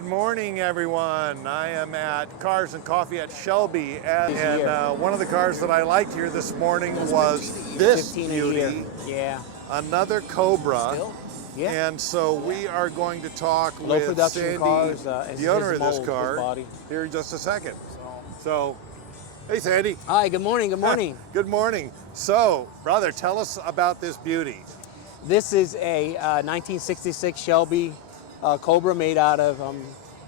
Good morning, everyone. I am at Cars and Coffee at Shelby, and one of the cars that I liked here this morning was this beauty, another Cobra. Still? Yeah. And so we are going to talk Low with production Sandy, cars, the owner of this car, here in just a second. So, hey, Sandy. Hi. Good morning. Good morning. Good morning. So, brother, tell us about this beauty. This is a 1966 Shelby Cobra made out of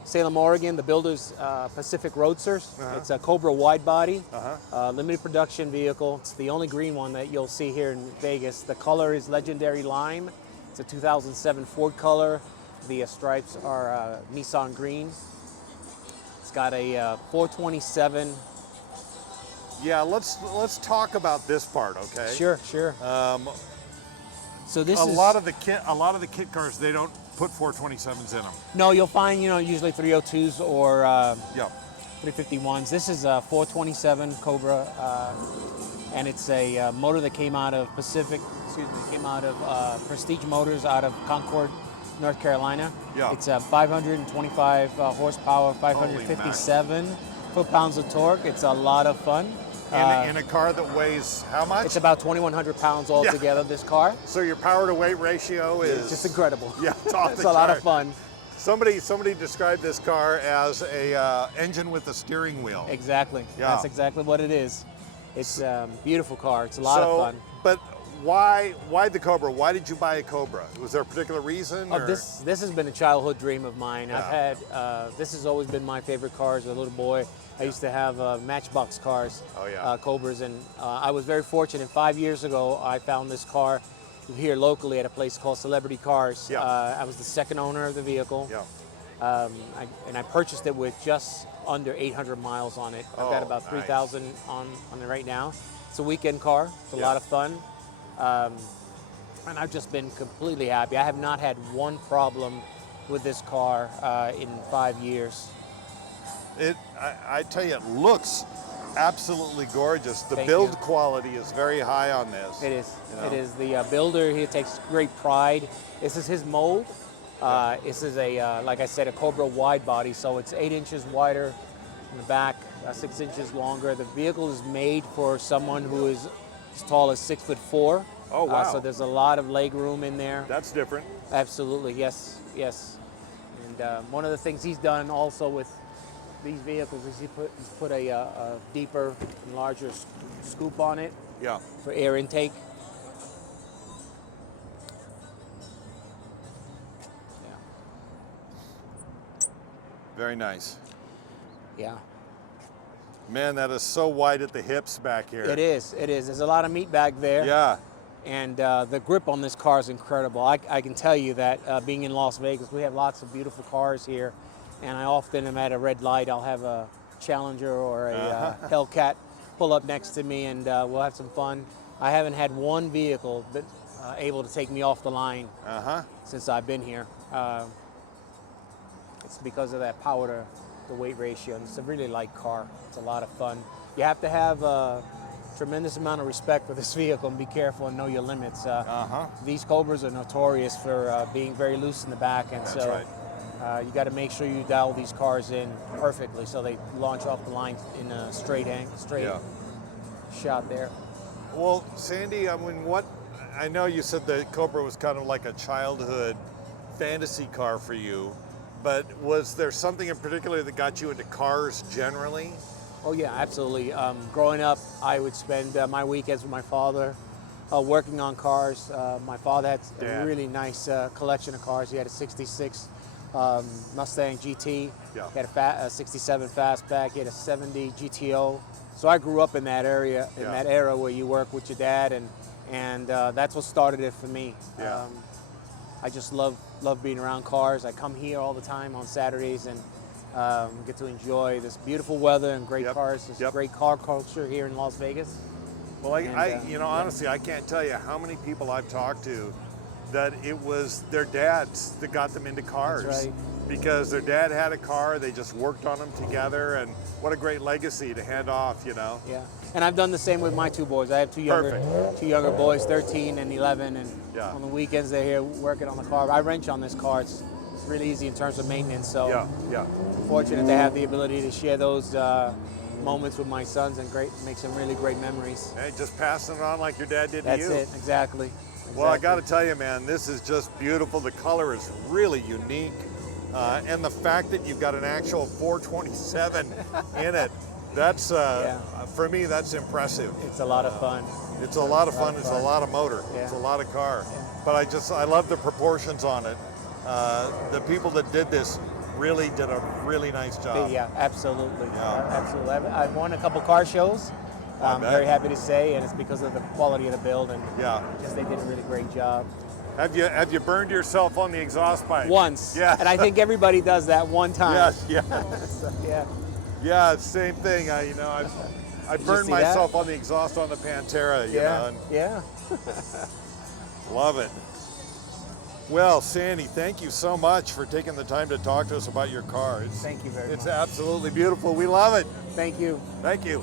Salem, Oregon. The builder's Pacific Roadsters. It's a Cobra wide body, limited production vehicle. It's the only green one that you'll see here in Vegas. The color is legendary lime. It's a 2007 Ford color. The stripes are Nissan green. It's got a 427. Yeah, let's talk about this part, okay? Sure. So this a is lot of the kit cars, they don't put 427s in them. No, you'll find usually 302s or 351s. This is a 427 Cobra, and it's a motor that came out of Prestige Motors out of Concord, North Carolina. Yeah. It's a 525 horsepower, 557 foot-pounds of torque. It's a lot of fun. In a car that weighs how much? It's about 2,100 pounds altogether, this car. So your power to weight ratio is... It's just incredible. Yeah, it's off It's the a lot chart. of fun. Somebody described this car as a engine with a steering wheel. Exactly. Yeah. That's exactly what it is. It's a beautiful car. It's a lot of fun. But why the Cobra? Why did you buy a Cobra? Was there a particular reason? Or? This has been a childhood dream of mine. Yeah. I've had this has always been my favorite car as a little boy. I used to have Matchbox cars, Cobras, and I was very fortunate. 5 years ago, I found this car here locally at a place called Celebrity Cars. Yeah. I was the second owner of the vehicle, and I purchased it with just under 800 miles on it. I've got about 3,000 on it right now. It's a weekend car. It's a lot of fun, and I've just been completely happy. I have not had one problem with this car in 5 years. I tell you, it looks absolutely gorgeous. The Thank build you. quality is very high on this. It is. You know? It is. The builder, he takes great pride. This is his mold. This is like I said, a Cobra wide body, so it's 8 inches wider in the back, 6 inches longer. The vehicle is made for someone who is as tall as 6'4". Oh, wow. So there's a lot of leg room in there. That's different. Absolutely, yes. And one of the things he's done also with these vehicles is he's put a deeper and larger scoop on it for air intake. Very nice. Yeah. Man, that is so wide at the hips back here. It is. There's a lot of meat back there. Yeah. And the grip on this car is incredible. I can tell you that being in Las Vegas, we have lots of beautiful cars here. And I often am at a red light. I'll have a Challenger or a Hellcat pull up next to me, and we'll have some fun. I haven't had one vehicle that able to take me off the line since I've been here. It's because of that power to weight ratio. And it's a really light car. It's a lot of fun. You have to have a tremendous amount of respect for this vehicle and be careful and know your limits. These Cobras are notorious for being very loose in the back, and That's so. right. You got to make sure you dial these cars in perfectly so they launch off the line in a straight shot there. Well, Sandy, I mean, I know you said the Cobra was kind of like a childhood fantasy car for you, but was there something in particular that got you into cars generally? Oh yeah, absolutely. Growing up, I would spend my weekends with my father working on cars. My father had a really nice collection of cars. He had a 66 Mustang GT, he had a 67 Fastback, he had a 70 GTO. So I grew up in that area, in that era where you work with your dad, and that's what started it for me. I just love being around cars. I come here all the time on Saturdays and get to enjoy this beautiful weather and great cars. There's great car culture here in Las Vegas. Well, honestly, I can't tell you how many people I've talked to that it was their dads that got them into cars. That's right. Because their dad had a car, they just worked on them together, and what a great legacy to hand off, you know? Yeah, and I've done the same with my two boys. I have two younger boys, 13 and 11, and on the weekends they're here working on the car. I wrench on this car. It's it's really easy in terms of maintenance. So Yeah. fortunate to have the ability to share those moments with my sons and make some really great memories. Hey, just passing it on like your dad did to you. That's it, exactly. Well, I got to tell you, man, this is just beautiful. The color is really unique. And the fact that you've got an actual 427 in it, that's, for me, that's impressive. It's a lot of fun. It's a lot of fun. It's a lot of motor. Yeah. It's a lot of car. Yeah. But I love the proportions on it. The people that did this really did a really nice job. Yeah, absolutely. Yeah. Absolutely. I've won a couple car shows. I'm bet. very happy to say, and it's because of the quality of the build, and Yeah. just they did a really great job. Have you burned yourself on the exhaust pipe? Once. Yeah. And I think everybody does that one time. Yes. Yeah. So, yeah. Yeah. Same thing. I you burned see that? myself on the exhaust on the Pantera. You know, and Yeah. love it. Well, Sandy, thank you so much for taking the time to talk to us about your car. Thank you very much. It's absolutely beautiful. We love it. Thank you. Thank you.